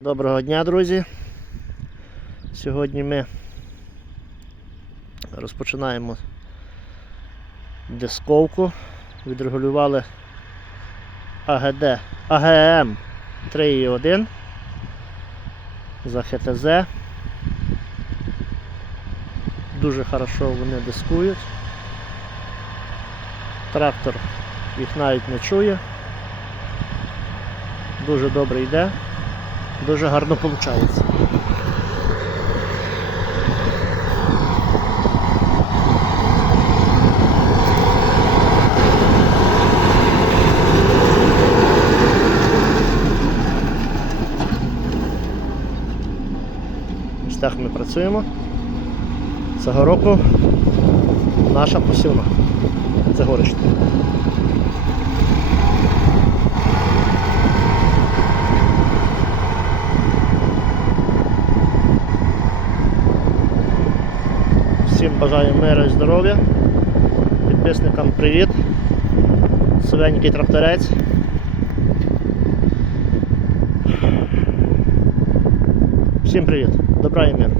Доброго дня, друзі. Сьогодні ми розпочинаємо дисковку. Відрегулювали АГД, АГМ 3.1 за ХТЗ. Дуже хорошо вони дискують. Трактор їх навіть не чує. Дуже добре йде. Дуже гарно виходить. Ось так ми працюємо. Цього року наша посівна. Це горищ. Всім бажаю миру і здоров'я. Підписникам привіт. Совенький тракторець. Всім привіт. Добра і миру.